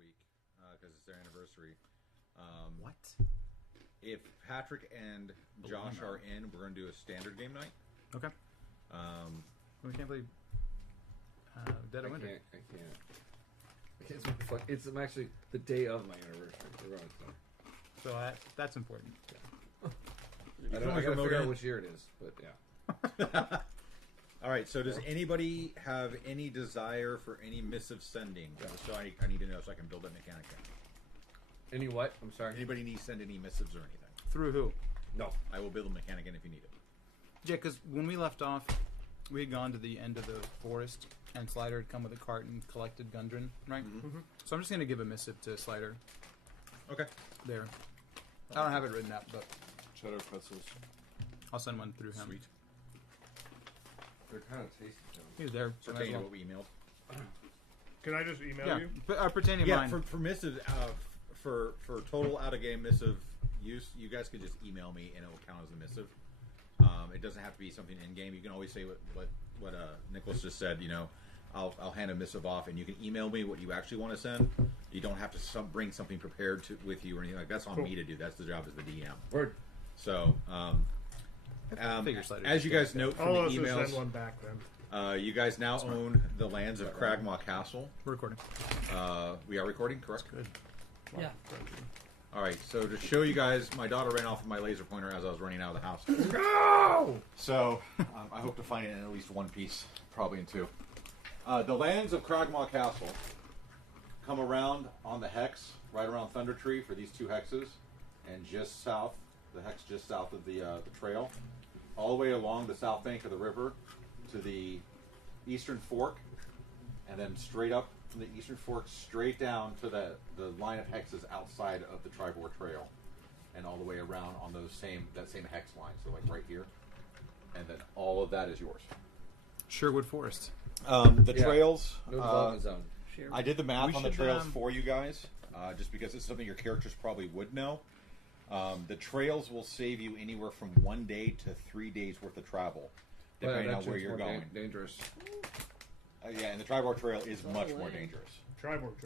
week because it's their anniversary. What? If Patrick and Josh are in, we're going to do a standard game night. Okay. We can't play Dead of Winter. I can't. It's actually the day of my anniversary. So that's important. I gotta figure out which year it is, but yeah. All right. So, does anybody have any desire for any missive sending? So I need to know so I can build that mechanic in. Any what? I'm sorry. Anybody need to send any missives or anything? Through who? No. I will build a mechanic in if you need it. Yeah, because when we left off, we had gone to the end of the forest, and Slider had come with a cart and collected Gundren, right? Mm-hmm. So I'm just going to give a missive to Slider. Okay. There. I don't have it written up, but Cheddar pretzels. I'll send one through him. Sweet. They're kind of tasty. He's there. So tell you what we emailed. Can I just email you? Pertaining Yeah, mine. for missives, for total out of game missive use, you guys could just email me and it will count as a missive. It doesn't have to be something in game. You can always say what Nicholas just said. You know, I'll hand a missive off, and you can email me what you actually want to send. You don't have to bring something prepared with you or anything like that. That's on me to do. That's the job as the DM. Word. So, as you guys note from the I'll emails, send one back then. you guys now own the lands of Cragmaw Castle. We're recording. We are recording, correct? Good. Yeah. All right, so to show you guys, my daughter ran off with my laser pointer as I was running out of the house. No! So I hope to find it in at least one piece, probably in two. The lands of Cragmaw Castle come around on the hex, right around Thunder Tree for these two hexes, and just south, the hex just south of the trail, all the way along the south bank of the river to the eastern fork, and then straight up from the eastern fork straight down to the line of hexes outside of the Tribor Trail, and all the way around on that same hex line. So like right here, and then all of that is yours. Sherwood Forest. Trails. No development zone. I did the math on the should, trails for you guys, just because it's something your characters probably would know. The trails will save you anywhere from 1 day to 3 days worth of travel, depending on where you're going. Dangerous. Yeah, and the Tribor Trail is much more dangerous.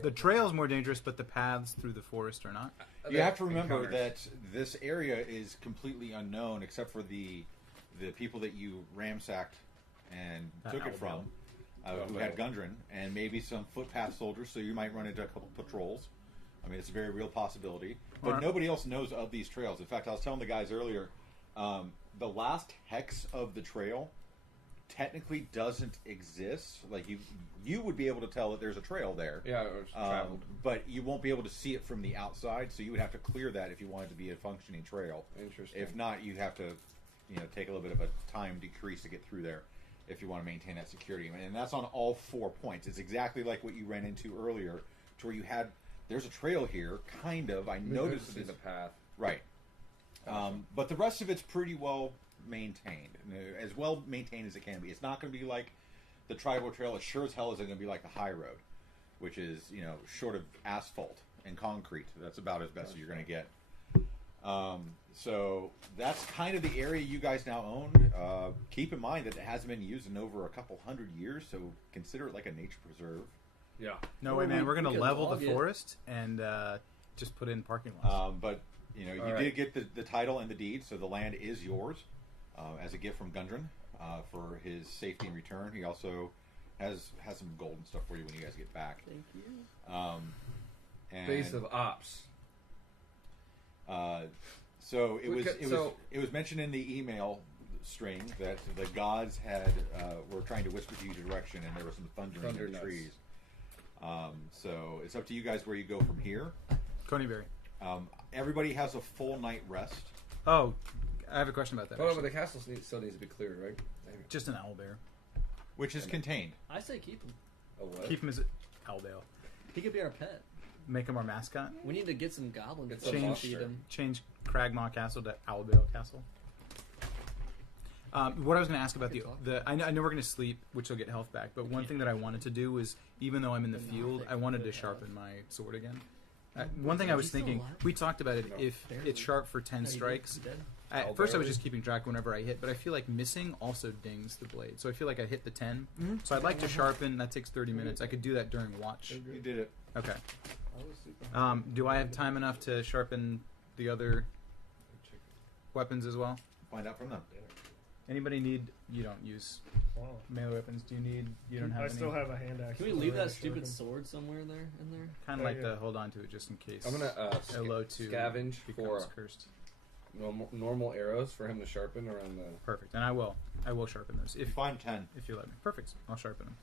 The trail is more dangerous, but the paths through the forest are not. You have to remember that this area is completely unknown, except for the people that you ransacked and took it from, who had Gundren, and maybe some footpath soldiers. So you might run into a couple patrols. I mean, it's a very real possibility. But nobody else knows of these trails. In fact, I was telling the guys earlier, the last hex of the trail technically doesn't exist. Like you would be able to tell that there's a trail there. Yeah, it's traveled. But you won't be able to see it from the outside, so you would have to clear that if you wanted to be a functioning trail. Interesting. If not, you have to, take a little bit of a time decrease to get through there if you want to maintain that security. And that's on all 4 points. It's exactly like what you ran into earlier, to where you had, there's a trail here, kind of. I noticed the path. Right. But the rest of it's pretty well maintained, as well maintained as it can be. It's not going to be like the Tribal Trail. It sure as hell isn't going to be like the High Road, which is short of asphalt and concrete. That's about as best as you're going to get. So that's kind of the area you guys now own. Keep in mind that it hasn't been used in over a couple hundred years, so consider it like a nature preserve. Yeah. No way, man. We're going to level the forest and just put in parking lots. But you did get the title and the deed, so the land is yours as a gift from Gundren for his safety and return. He also has some gold and stuff for you when you guys get back. Thank you. And Base of Ops. So it was mentioned in the email string that the gods were trying to whisper to you direction, and there was some thundering in the trees. So it's up to you guys where you go from here. Coneyberry. Everybody has a full night rest. Oh, I have a question about that. But the castle still needs to be cleared, right? Just an owlbear. Which is contained. I say keep him. A what? Keep him as owlbear. He could be our pet. Make him our mascot. We need to get some goblins. Change Cragmaw Castle to Owlbear Castle. What I was going to ask about I know we're going to sleep, which will get health back. But one thing that I wanted to do was, even though I'm in the field, I wanted to sharpen my sword again. One thing I was thinking, we talked about it. If it's sharp for 10 strikes, at first I was just keeping track whenever I hit, but I feel like missing also dings the blade. So I feel like I hit the 10. So I'd like to sharpen. That takes 30 minutes. I could do that during watch. You did it. Okay. Do I have time enough to sharpen the other weapons as well? Find out from them. Anybody need? You don't use Wow. melee weapons. Do you need? You don't have I any. still have a hand axe. Can we leave that stupid sword somewhere in there? Kind of Oh, like yeah. to hold on to it just in case. I'm gonna Elo to scavenge becomes for cursed. normal arrows for him to sharpen around the. Perfect, and I will sharpen those If if find 10. if you let me. Perfect, I'll sharpen them.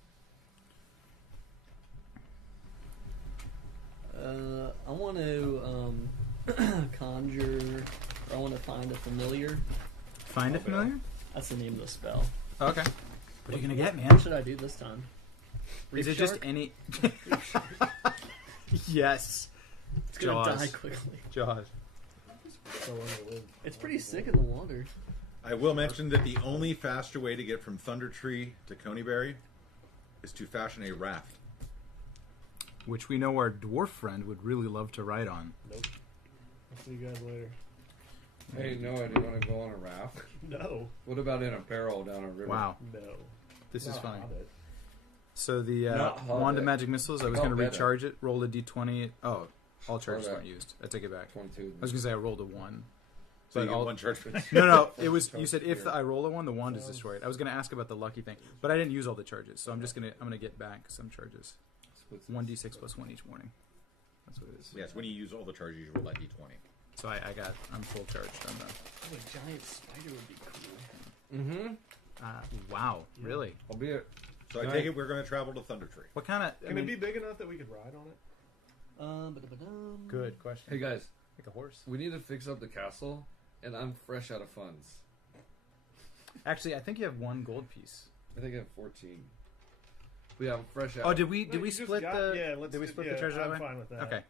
I want to conjure. Or I want to find a familiar. Find a familiar. That's the name of the spell. Okay. What are you gonna get, man? What should I do this time? Is Reef it just shark? any? Yes. It's gonna Jaws. die quickly. Jaws. So long to live. It's pretty sick in the water. I will mention that the only faster way to get from Thunder Tree to Coneyberry is to fashion a raft. Which we know our dwarf friend would really love to ride on. Nope. I'll see you guys later. Hey, no, I didn't want to go on a raft. No. What about in a barrel down a river? Wow, No. this is Not funny. Hobbit. So the Not wand Hobbit. of magic missiles, I was going to Hobbit. recharge it, rolled a d20. Oh, all charges Hobbit. weren't used. I take it back. 22. I was going to say I rolled a 1. So But you get all- one charge for No, it was. You said if I roll a 1, the wand is destroyed. I was going to ask about the lucky thing, but I didn't use all the charges, so I'm gonna get back some charges. 1d6 plus 1 each morning. That's what it is. Yes, when you use all the charges, you roll that d20. So I'm full charged on the. Oh, a giant spider would be cool. Mm-hmm. Wow, really? I'll be at. So I Nice. take it we're going to travel to Thunder Tree. What kind of? Can it be big enough that we could ride on it? Ba-da-ba-dum. Good question. Hey guys, Like a horse. we need to fix up the castle, and I'm fresh out of funds. Actually, I think you have 1 gold piece. I think I have 14. Yeah, I'm fresh out. Oh, did we No, you just split got- the? Yeah, let's did we do- split yeah, the treasure that I'm way? fine with that. Okay.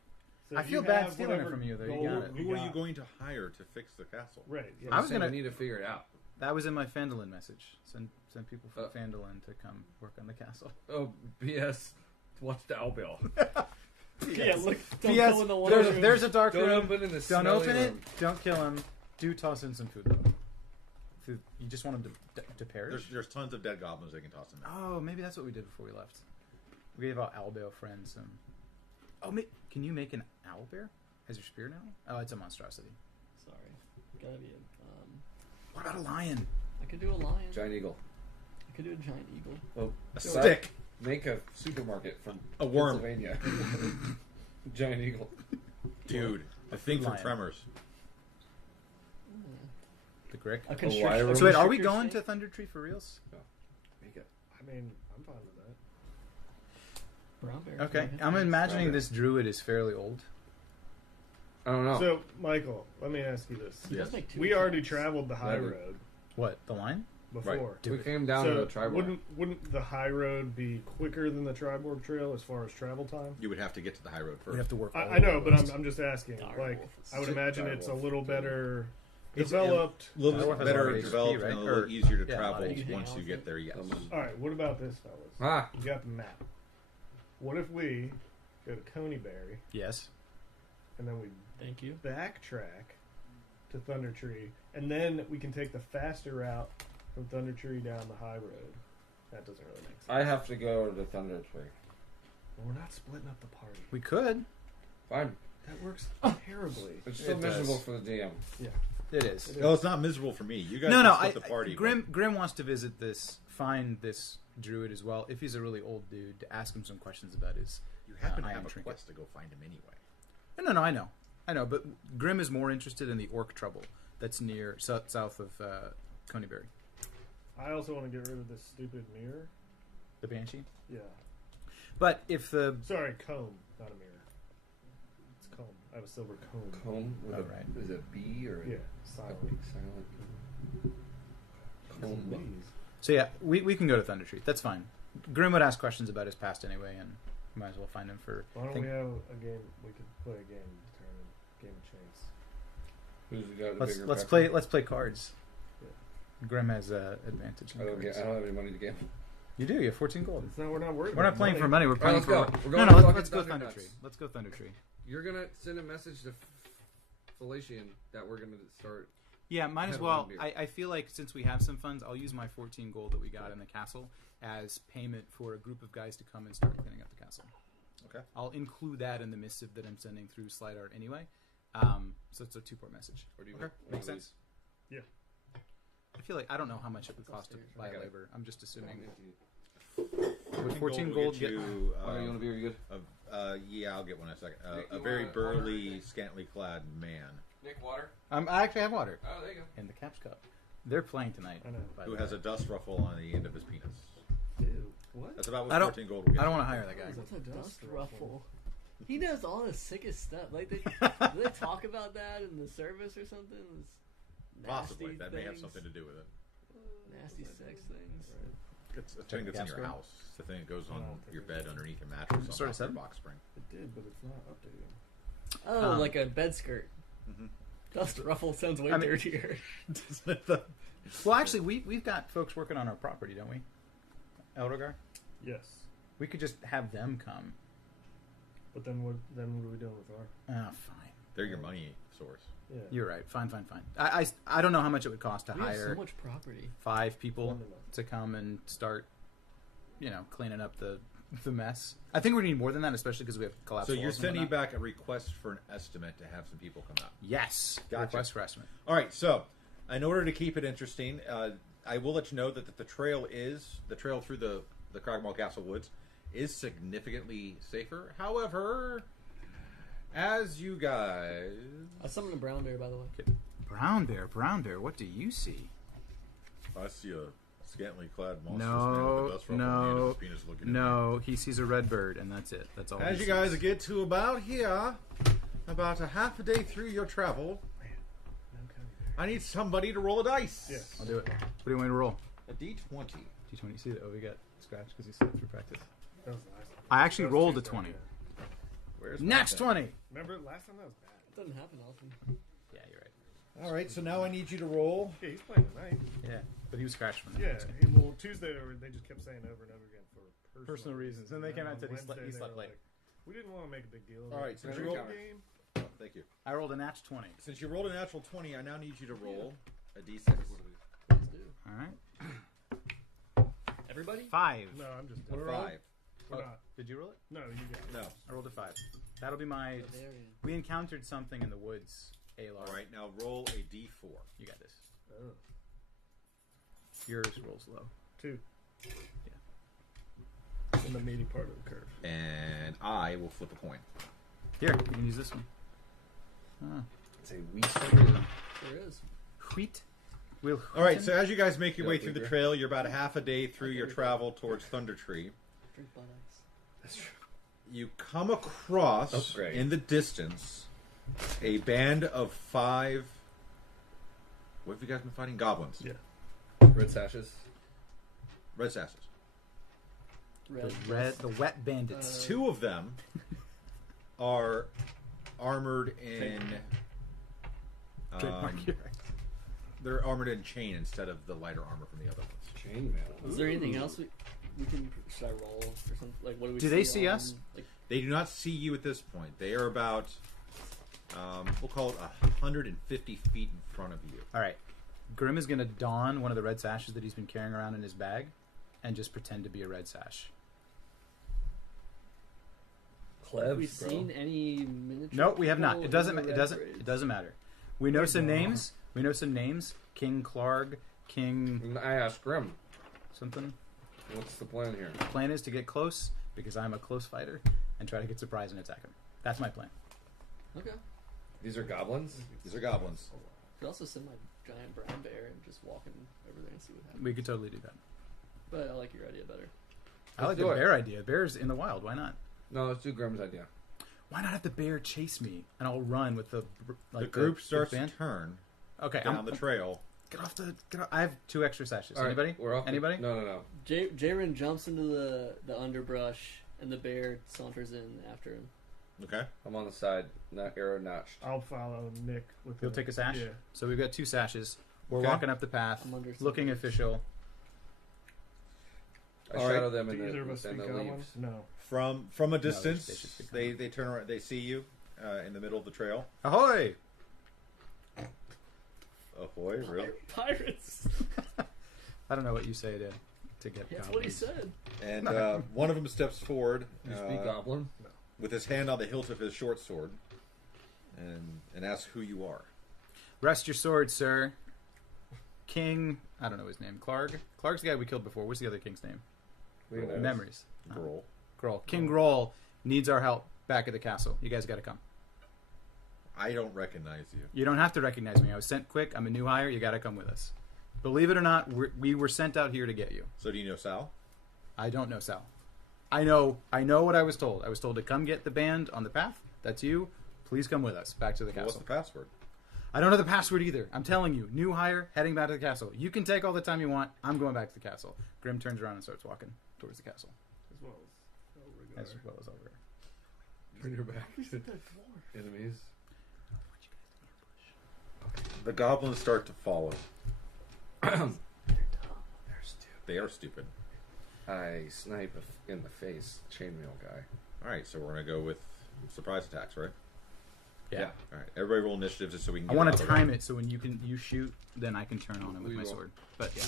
So I if feel you bad have stealing it whatever from you, though. You gold got it. we Who are you got- going to hire to fix the castle? Right. Yeah. I was saying gonna- we need to figure it out. That was in my Phandeliver message. Send people from Uh, Phandeliver to come work on the castle. Oh, BS. Watch the owl bell. Yeah, look. Don't P.S. go in the water. There's a dark Don't room. open in the Don't smelly open it. room. Don't kill him. Do toss in some food though. Food. You just want him to perish. There's tons of dead goblins they can toss in there. Oh, maybe that's what we did before we left. We gave our owlbear friend some. Oh, can you make an owlbear as your spear now? Oh, it's a monstrosity. Sorry. Gotta be What about a lion? I could do a lion. Giant eagle. I could do a giant eagle. Oh, A so stick. Make a supermarket from A worm. Pennsylvania. Giant eagle. Dude, the thing from Lion. Tremors. The Grick. A wire constrictor. room. So wait, are we constrictor going snake? to Thunder Tree for reals? Make it. I mean, I'm fine with that. Brown bear. Okay, Yeah. I'm imagining Rabbit. this druid is fairly old. I don't know. So, Michael, let me ask you this. He does make 2 We already attacks. traveled the high Never. road What, the lion? before. Do we it. came down to So the tribal. wouldn't the high road be quicker than the Triborg Trail as far as travel time? You would have to get to the high road We first. have to work. all I know, over but those. I'm just asking. Dire Like, wolf is I would sick. imagine Dire it's a wolf. little better It's developed. a little Dire bit wolf has a better lot of developed HP, right? and a little Or- easier to yeah, a lot travel of HP. once you get there, yes. All right, what about this, fellas? Ah, You got the map. What if we go to Coneyberry Yes. and then we Thank you. backtrack to Thunder Tree, and then we can take the faster route from Thunder Tree down the high road? That doesn't really make sense. I have to go to Thunder Tree. Well, we're not splitting up the party. We could. Fine. That works terribly. It's still It does. miserable for the DM. Yeah. It is. It No, it's not miserable for me. You guys No, can split the party. Grim wants to visit this, find this druid as well. If he's a really old dude, to ask him some questions about his. but you happen to I have am a trinket. quest to go find him anyway. No, I know. But Grim is more interested in the orc trouble that's near south of Coneyberry. I also want to get rid of this stupid mirror. The banshee. Yeah. But if the Sorry, comb, not a mirror. It's comb. I have a silver comb. Comb with Oh, a right. is it a B or a, Yeah, a silent. big silent comb? Bees. so yeah, we can go to Thunder Tree. That's fine. Grim would ask questions about his past anyway, and we might as well find him for. Why don't think- we have a game? We could play a game to determine game of chance. Who's got the Let's bigger let's pepper? play cards. Grim has advantage. in I don't cards. get. I don't have any money to gamble. You do. You have 14 gold. It's not. We're not worried. We're not about playing for money. We're All playing right, for. let's go. We're No, going no. to Let's fucking go Thunder Thunder Nuts. Tree. Let's go Thunder Tree. You're gonna send a message to Felician that we're gonna start. Yeah, might as Have well. one beer. I feel like since we have some funds, I'll use my 14 gold that we got in the castle as payment for a group of guys to come and start cleaning up the castle. Okay. I'll include that in the missive that I'm sending through Slide Art anyway. So it's a 2-port message. Or do you Okay, want makes one of sense. Yeah. I feel like I don't know how much it would cost to buy Okay. labor. I'm just assuming. these? Would 14 will gold get? you. Oh, you want a beer? You good? Yeah, I'll get one in a second. Nick, A you very want burly, water? scantily clad man Nick, water. I actually have water Oh, there you go. in the Caps Cup. They're playing tonight. I know. by who the has way. a dust ruffle on the end of his penis. Ew. What? That's about what I don't- 14 gold will get. I don't want to hire that guy. What's a dust dust ruffle? ruffle? He knows all the sickest stuff. Like do they talk about that in the service or something? It's Possibly. nasty That may have things, something to do with it. nasty sex things. It's a thing that's in your Gas house. It's the thing that goes I on don't think your it bed is. underneath your mattress on Sort top of of said. your box spring. It did, but it's not updating. Oh, like a bed skirt. Mm-hmm. Dust ruffle sounds way I mean- dirtier. Well, actually, we've got folks working on our property, don't we? Elrogar? Yes. We could just have them come. But then what are we doing with our? Ah, fine. They're your money source. Yeah. You're right. Fine. I don't know how much it would cost to We have hire so much property. 5 people One enough. to come and start, cleaning up the mess. I think we need more than that, especially because we have collapsed So you're walls and sending whatnot. back a request for an estimate to have some people come out. Yes. Gotcha. Request for estimate. All right, so in order to keep it interesting, I will let you know that the trail through the Cragmaw Castle woods is significantly safer. However, as you guys, I summoned a brown bear, by the way. Brown bear, what do you see? I see a scantily clad monstrous No, man with a dust ruffle on the end of his penis looking at me. No, he sees a red bird, and that's it. That's all. As he you guys sees. get to about here, about a half a day through your travel, No kind I need somebody to roll a dice. Yes. I'll do it. What do you want me to roll? A D20. D20. See that? Oh, we got scratched because he said it through practice. That was the last time. I actually That was rolled too a 20. far, yeah. Where's my Next thing? 20. Remember last time that was bad. It doesn't happen often. Yeah, you're right. All right, so now I need you to roll. Yeah, he's playing tonight. Yeah, but he was scratched from Yeah. that. Well, Tuesday they just kept saying over and over again for Personal reasons. And they came out and said he on slept- he Wednesday, slept they were late. like, we didn't want to make a big deal. of All it. right, It's so a you video roll- game. Oh, thank you. I rolled a nat 20. Since you rolled a natural 20, I now need you to roll a D6. Please do. All right. Everybody? 5. No, I'm just. A We're on? 5. We're Oh, not. did you roll it? No, you got it. No. I rolled a 5. That'll be my. Barbarian. We encountered something in the woods, Alar. All right, now roll a D4. You got this. Oh. Yours rolls low. 2. Yeah. In the meaty part of the curve. And I will flip a coin. Here, you can use this one. Ah. It's a wheat sugar. There is. Wheat. Will. All right, so as you guys make your Yeah, way through the bigger. trail, you're about a half a day through your travel towards Thunder Tree. Drink butt ice. That's true. You come across Oh, great. in the distance a band of 5. What have you guys been fighting? Goblins. Yeah. Red sashes. Red sasses. The wet bandits. 2 of them are armored in. Trademark here. They're armored in chain instead of the lighter armor from the other ones. Chainmail. Is there anything else we can? Should I roll or something? Like, what do we? Do they see us? Like, They do not see you at this point. They are about, we'll call it 150 feet in front of you. All right. Grim is going to don one of the red sashes that he's been carrying around in his bag and just pretend to be a red sash. have we Clevs, bro. seen any miniature? No, we have not. people It doesn't. in the It red doesn't. parades? It doesn't matter. We know some No. names. We know some names. King Clarg, King And I asked Grim, something. what's the plan here? Plan is to get close because I'm a close fighter and try to get surprised and attack him. That's my plan. Okay. These are goblins? These are goblins. Could also send my giant brown bear and just walk in over there and see what happens. We could totally do that. But I like your idea better. I like Let's the do it. bear idea. Bear's in the wild. Why not? No, let's do Grim's idea. Why not have the bear chase me and I'll run with the The group starts to band? turn Okay, down the trail. Get off the. Get off. I have 2 extra sashes. All right, Anybody? We're off. Anybody? No. Jaren jumps into the underbrush and the bear saunters in after him. Okay. I'm on the side. Not arrow notched. I'll follow Nick with. He'll the- take a sash. Yeah. So we've got 2 sashes. We're Okay. walking up the path, I'm under looking some- official. I All right. shadow them Do in either of us the, in speak the Goblin? leaves. No. From a they distance, should speak they turn around. They see you in the middle of the trail. Ahoy! Ahoy! Really? Pirates. I don't know what you say, Dad. to get. That's goblins. what he said. And one of them steps forward You speak goblin? with his hand on the hilt of his short sword and asks who you are. Rest your sword, sir. King, I don't know his name. Clark. Clark's the guy we killed before. What's the other king's name? Grohl. Memories. Grohl. Grohl. King Grohl needs our help back at the castle. You guys got to come. I don't recognize you. You don't have to recognize me. I was sent quick. I'm a new hire. You got to come with us. Believe it or not, we were sent out here to get you. So do you know Sal? I don't know Sal. I know what I was told. I was told to come get the band on the path. That's you. Please come with us back to the Well, what's castle. the password? I don't know the password either. I'm telling you. New hire, heading back to the castle. You can take all the time you want. I'm going back to the castle. Grim turns around and starts walking towards the castle. As well as As well as over. Turn your back to enemies. The goblins start to follow. They're dumb. They are stupid. I snipe in the face chainmail guy. All right, so we're going to go with surprise attacks, right? Yeah. All right, everybody roll initiative just so we can I get want out to of the way. time it so when you shoot, then I can turn on it with We my will. sword. But yeah.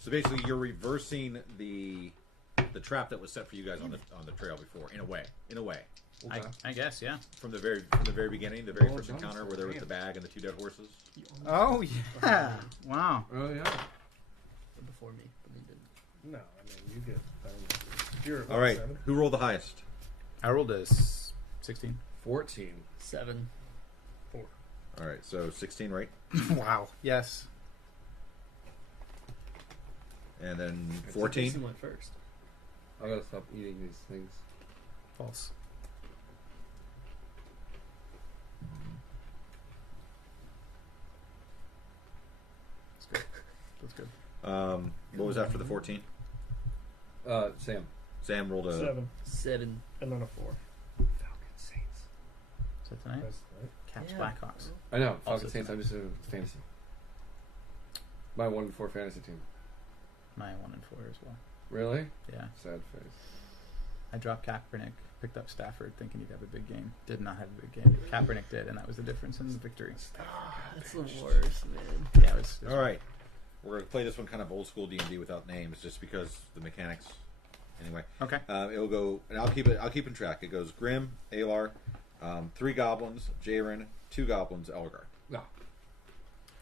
So basically, you're reversing the trap that was set for you guys on the trail before, in a way. Okay. I guess, yeah. From the very beginning, the very Oh, first nice. encounter where there was the bag and the 2 dead horses. Oh, yeah. Wow. Oh yeah. Before me, but he didn't. No, I mean you get. You're at All right, 7. who rolled the highest? I rolled a 16. 14. 7. All right, so 16, right? Wow. Yes. And then Jason 14. went first. I gotta stop eating these things. False. That's good. That's good. What was after the 14? Sam. Sam rolled a 7, 7. and then a 4. Falcon Saints. Is that tonight? That's right. Caps Yeah. Blackhawks. I know. Also Falcon Saints. I'm just in fantasy. My 1-4 fantasy team. My 1 and 4 as well. Really? Yeah. Sad face. I dropped Kaepernick, picked up Stafford, thinking he'd have a big game. Did not have a big game. Kaepernick did, and that was the difference in the victory. That's the worst, man. Yeah, it was All right, we're going to play this one kind of old school D&D without names, just because the mechanics. Anyway, Okay. it'll go, and I'll keep in track. It goes Grim, Alar, 3 goblins, Jaren, 2 goblins, Elgar. No.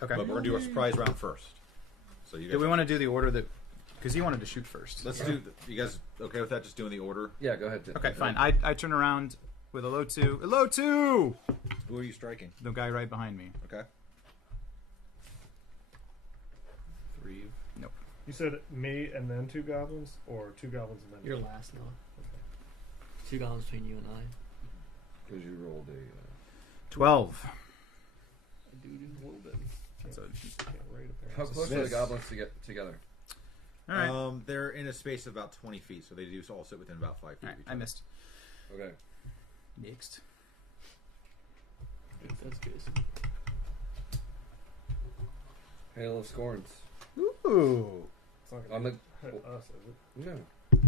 Okay. But we're going to do our surprise round first. So you guys, Do we want to do the order that... Because he wanted to shoot first. let's do. You guys okay with that? Just doing the order. Yeah, go ahead. Okay, fine. I turn around with a low 2. A low 2! Who are you striking? The guy right behind me. Okay. 3. Nope. You said me and then 2 goblins, or 2 goblins and then You're me? last now. 2 goblins between you and I. Because you rolled a. 12. I do a little bit. That's a... Can't rate apparently. How close are the miss. goblins to get together? All right. They're in a space of about 20 feet, so they do all sit within about 5 feet All of right. each I other. missed. Okay. Next. That's good. Hail of Scorns. Ooh. It's not On gonna the. hit us, is it? No.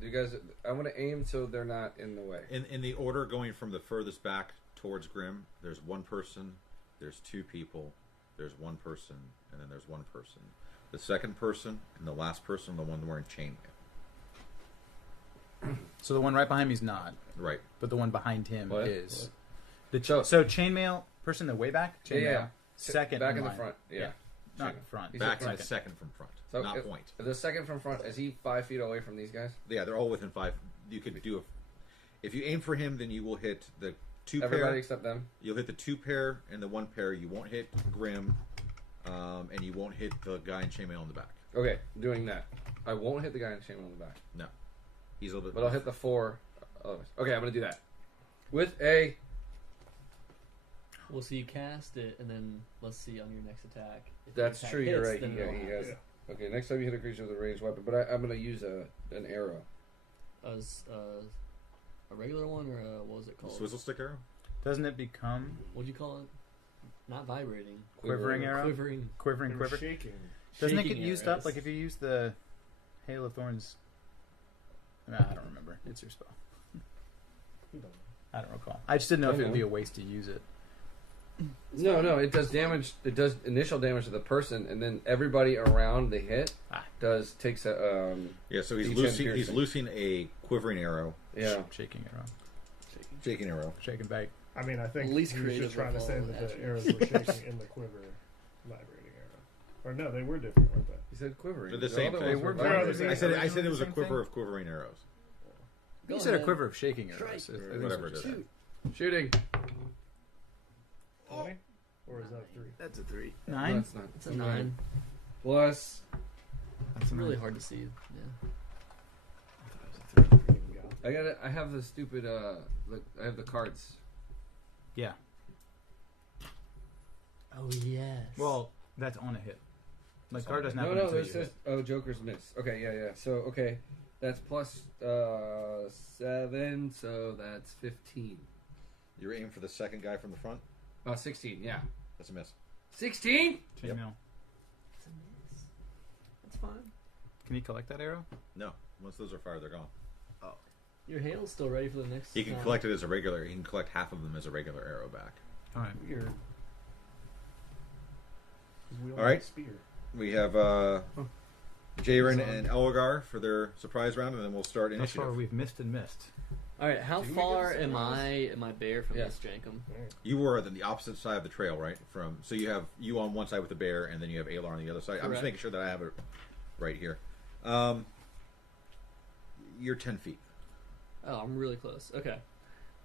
You guys, I want to aim so they're not in the way. In the order going from the furthest back towards Grim, there's 1 person, there's 2 people, there's 1 person, and then there's 1 person. The second person and the last person, the one wearing chainmail. So the one right behind me is not, Right. but the one behind him What? is. The So- so chainmail person, the way back. Yeah, Chainmail. yeah. Second. Back in the line. front. Yeah. Not Chainmail. front. He's Back in second. the second from front, So not if- point. The second from front, is he 5 feet away from these guys? Yeah, they're all within 5. You could do a. If you aim for him, then you will hit the 2 Everybody pair. except them? You'll hit the 2 pair and the 1 pair. You won't hit Grim, and you won't hit the guy in chainmail in the back. Okay, doing that. I won't hit the guy in the chain on the back. No, he's a little bit. But I'll hit the 4 others. Okay, I'm going to do that. With a. Well, so you cast it, and then let's see on your next attack. If That's your attack true, you're hits, right. then Yeah, it'll he has. Yeah. Okay, next time you hit a creature with a ranged weapon, but I'm going to use an arrow. A regular one, or what was it called? Swizzle stick arrow. Doesn't it become What'd you call it? Not vibrating. quivering arrow? Quivering. Quivering They were quiver. shaking. Doesn't it get Shaking used arrows. up? Like if you use the Hail of Thorns. Nah, I don't remember. It's your spell. You don't know. I don't recall. I just didn't know if it would be a waste to use it. No, it does damage. It does initial damage to the person, and then everybody around the hit takes a. Yeah, so he's D10 loosing. He's piercing. loosing a quivering arrow. Yeah. Shaking arrow. Shaking arrow. Shaking bait. I mean, I think Least he was creative just trying to of say all that the attributes. arrows were shaking in the quiver, vibrating arrow. Or no, they were different, weren't they? He said quivering. They're the same other thing. ones were They're all the vibrating. same. I said it was a Same quiver thing? of quivering arrows. Go You said a ahead. quiver of shaking arrows. Strike. I think Whatever that's it is. what you said. Shooting. 20? Or is that 3? That's a 3. No, 9? it's not. It's a 9. Plus. That's It's a really nine. hard to see. Yeah. I have the stupid. I have the cards. Yeah. Oh yes. Well, that's on a hit. My card doesn't happen No, until it you says hit. Joker's miss. Okay, yeah. So that's plus 7, so that's 15. You're aiming for the second guy from the front. 16. Yeah. That's a miss. 16. Chainmail. It's a miss. That's fine. Can you collect that arrow? No, once those are fired, they're gone. Your hail's still ready for the next. He can time. collect it as a regular. He can collect half of them as a regular arrow back. All right. Weird. 'Cause we all All right. have spear. We have Jaren and Elgar for their surprise round, and then we'll start Thus initiative. far, we've missed and missed. All right. How Do we far get a am surprise? I bear from Yeah. this Jankum? You were on the opposite side of the trail, right? So you have you on one side with the bear, and then you have Alar on the other side. I'm Correct. just making sure that I have it right here. You're 10 feet. Oh, I'm really close. Okay.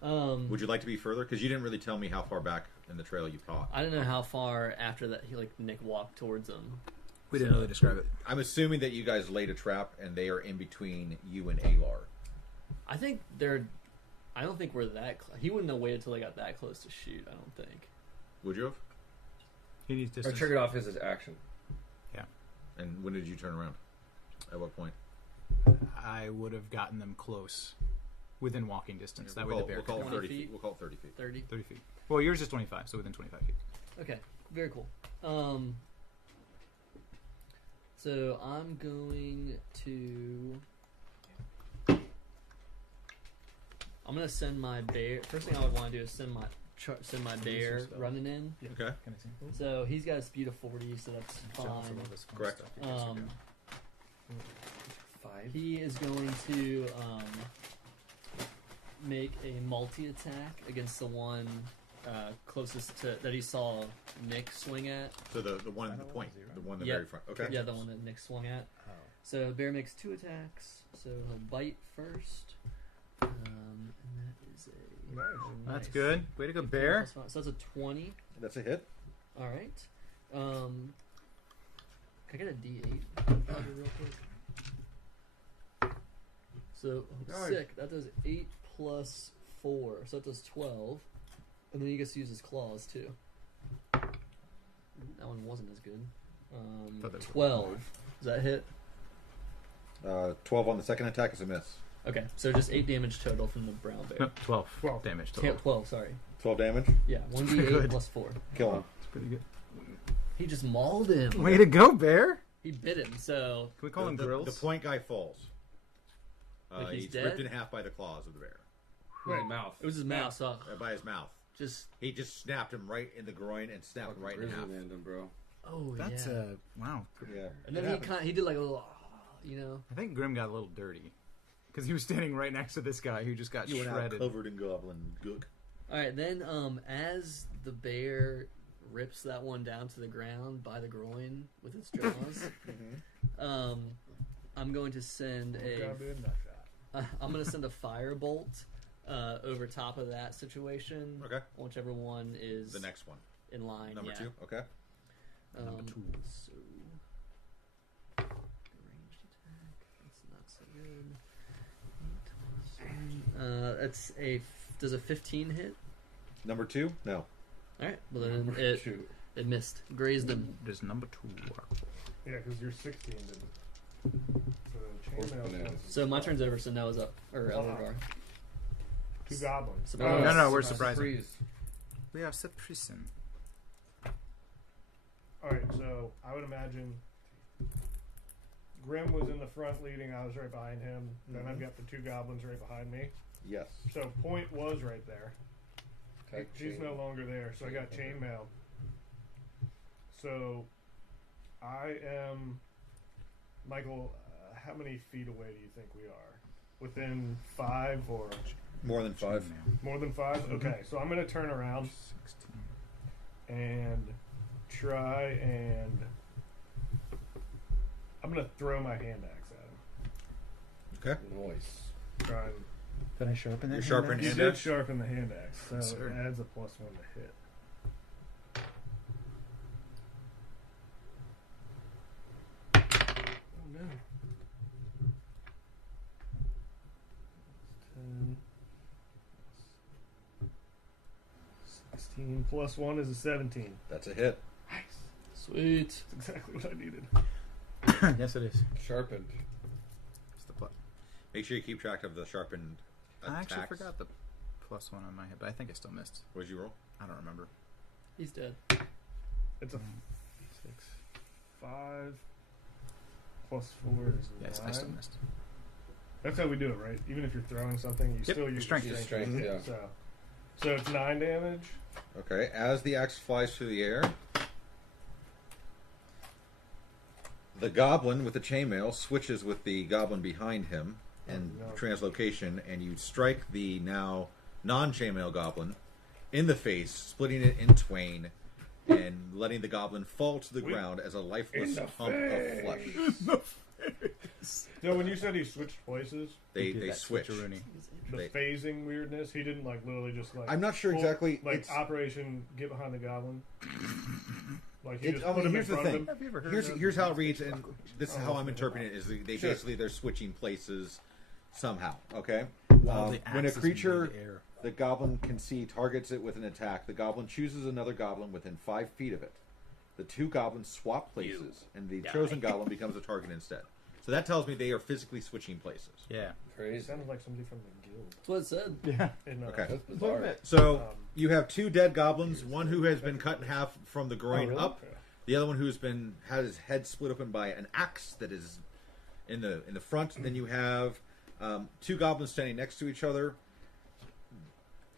Would you like to be further? Because you didn't really tell me how far back in the trail you caught. I don't know how far after that Nick walked towards him. We didn't really describe it. I'm assuming that you guys laid a trap, and they are in between you and Alar. I think they're. I don't think we're that. He wouldn't have waited until they got that close to shoot. I don't think. Would you have? He needs I distance. triggered off his action. And when did you turn around? At what point? I would have gotten them close, within walking distance. That we'll way the bear we'll call could it 20 30 feet. feet. We'll call it 30 feet. 30. 30 feet. Well, yours is 25, so within 25 feet. Okay. Very cool. So I'm going to. I'm gonna send my bear. First thing I would want to do is send my bear spell. running in. Okay. Can I see? So he's got a speed of 40, so that's Jealous fine. of all this fun Correct. stuff you guys are doing. 5. He is going to make a multi-attack against the one closest to that he saw Nick swing at. So the one at the point, the one in the Yep. very front. Okay. Yeah, the one that Nick swung at. Oh. So bear makes 2 attacks. So he'll bite first, and that is a Nice. That's nice. good. Way to go, 15 bear. plus 5. So that's a 20. That's a hit. All right. Can I get a D8 real quick? So Nice. sick. That does 8 plus 4, so that does 12. And then he gets to use his claws too. That one wasn't as good. Thought that was 12. Does that hit? 12 on the second attack is a miss. Okay, so just 8 damage total from the brown bear. No, 12. 12. Damage total. 12, sorry. 12 damage. Yeah, pretty 1d8 good. plus 4. Kill him. It's pretty good. He just mauled him. Way to go, bear. He bit him, so Can we call him Grills? The point guy falls. Like he's ripped dead? in half by the claws of the bear. Right, mouth. it was his mouth, so By his mouth. just He just snapped him right in the groin and snapped him right in half. Random, bro. That's yeah. wow. Yeah. And then he did like a little, you know. I think Grim got a little dirty because he was standing right next to this guy who just got You were now shredded. covered in goblin gook. All right, then as the bear rips that one down to the ground by the groin with its jaws, I'm going to send Gotta be a nut shot. I'm going to send a firebolt over top of that situation. Okay. Whichever one is The next one. in line. Number yeah. 2. Okay. Number 2. So ranged attack. That's not so good. That's does a 15 hit? Number 2? No. All right. Well then it missed. Grazed him. Does number 2 work? Yeah, because you're 16 didn't. So chainmail. bananas. So my turn's over. So Noah's up or Elgar. 2 goblins. Surprise. No, we're surprising. Freeze. We are surprising. Alright, so I would imagine Grim was in the front leading, I was right behind him. Then I've got the 2 goblins right behind me. Yes. So point was right there. She's no longer there, so I got chainmail. So I am, Michael. How many feet away do you think we are? Within 5 or More than 5. more than 5? Okay, so I'm going to turn around 16. and try and I'm going to throw my hand axe at him. Okay. Nice. Try and Did I sharpen that? You're sharpening you hand did axe? sharpen the hand axe, so Yes, sir. it adds a +1 to hit. Oh no. 10, 16 +1 is a 17. That's a hit. Sweet. That's exactly what I needed. Yes, it is. Sharpened. It's the plus. Make sure you keep track of the sharpened attacks. I actually forgot the +1 on my head, but I think I still missed. What did you roll? I don't remember. He's dead. It's a 6. 5 +4 is 9. Yes, I still missed. That's how we do it, right? Even if you're throwing something, you Yep, still use strength. your Strength, strength. yeah. So it's 9 damage. Okay. As the axe flies through the air, the goblin with the chainmail switches with the goblin behind him in Oh, no. translocation, and you strike the now non-chainmail goblin in the face, splitting it in twain, and letting the goblin fall to the ground as a lifeless In the hump of flesh. So when you said he switched places, They did that switch. switcheroonie. the They- phasing weirdness, he didn't like literally just like. I'm not sure pull- exactly. Like it's, Operation Get Behind the Goblin. Like he It- just I put mean, him in here's the front of thing. him. Have you ever heard here's how it reads, and this is Oh, how I'm okay. interpreting it: is they Sure. basically they're switching places somehow. Okay. While the When a axe is creature mid-air. the goblin can see targets it with an attack, the goblin chooses another goblin within 5 feet of it. The 2 goblins swap places, and the chosen goblin becomes a target instead. So that tells me they are physically switching places. Yeah. It Crazy. sounded like somebody from the guild. That's what it said. Yeah. In, Okay. That's bizarre. So you have 2 dead goblins, one who has been cut in half from the groin Oh, really? up, Okay. the other one who's been had his head split open by an axe that is in the front. Then you have 2 goblins standing next to each other.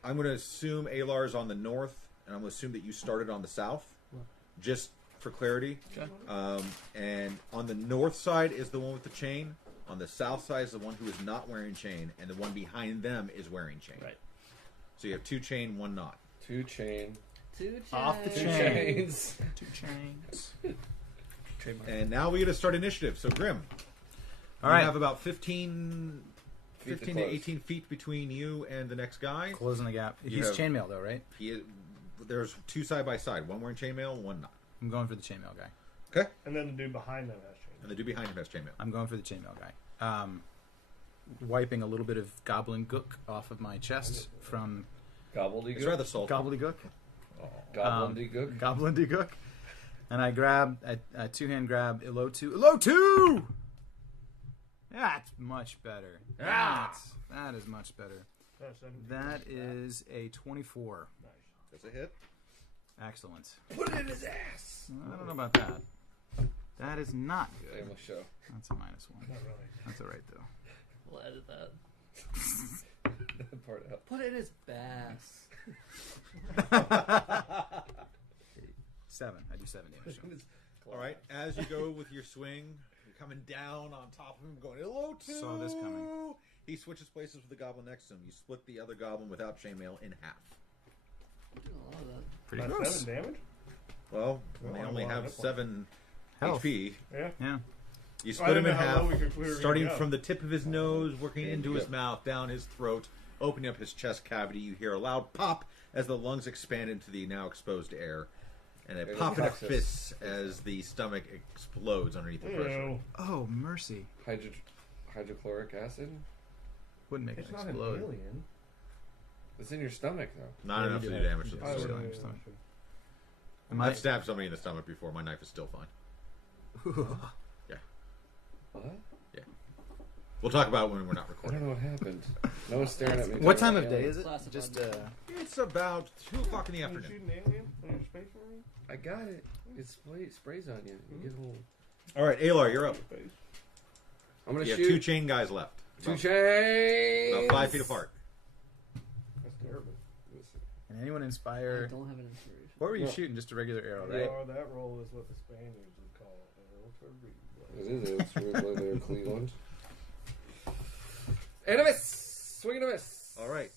I'm going to assume Alar's on the north, and I'm going to assume that you started on the south, just for clarity. Okay. And on the north side is the one with the chain. On the south side is the one who is not wearing chain, and the one behind them is wearing chain. Right. So you have 2 chain, 1 not. 2 chain. Off the 2 chain. chains. 2 chains. Trademark. And now we get to start initiative. So Grim, All you right. have about 15 Feet to 15 to close. 18 feet between you and the next guy. Closing the gap. You He's have- chainmail though, right? There's 2 side by side. One wearing chainmail, one not. I'm going for the chainmail guy. Okay. And then the dude behind them has changed. And the dude behind him has chainmail. I'm going for the chainmail guy. Wiping a little bit of goblin gook off of my chest from Gobbledygook. It's rather salty. gobbledygook. Gobbledygook. Gobbledygook. And I grab a 2-hand grab Elo2. That's much better. That is much better. That is a 24. Nice. That's a hit. Excellent. Put it in his ass. I don't know about that. That is not good. Family show. That's a -1. Not really. That's all right though. We'll edit that. That part out. Put it in his bass. 7. I do 7 damage. to him. All right. As you go with your swing, you're coming down on top of him, going hello to. Saw this coming. He switches places with the goblin next to him. You split the other goblin without chainmail in half. I'm doing a lot of that. Pretty About close. 7 damage? Well, Well, they I'm only a lot have of hit 7 Health. HP. Yeah. Yeah. You I split him didn't in know how half, low we were gonna starting go. from the tip of his nose, working into his Good. mouth, down his throat, opening up his chest cavity. You hear a loud pop as the lungs expand into the now exposed air, and a There's pop a in a process. fist as the stomach explodes underneath the pressure. Ew. Oh, mercy. Hydrochloric acid? Wouldn't make It's it not an explode. alien. It's in your stomach, though. Not Yeah, enough we to do do that. damage to Yeah. the Oh, sword. yeah. yeah, stomach. yeah. Am I- I've stabbed somebody in the stomach before. My knife is still fine. What? We'll talk about it when we're not I recording. don't know what happened. No one's staring at me. What time talking of about day is it? Classified Just mail. It's about 2 o'clock in the You afternoon. shoot an alien in your space marine? I got it. It sprays on you. You get a little... All right, Alar, you're up. Space. I'm gonna You have shoot 2 chain guys left. two About- chains. About 5 feet apart. That's terrible. Can anyone I inspire? don't have an inspiration. What were you No. shooting? Just a regular arrow, right? Oh, that roll is what the Spaniards would call arrow for replay. It is. It's really Cleveland. And a miss. Swing and a miss. All right.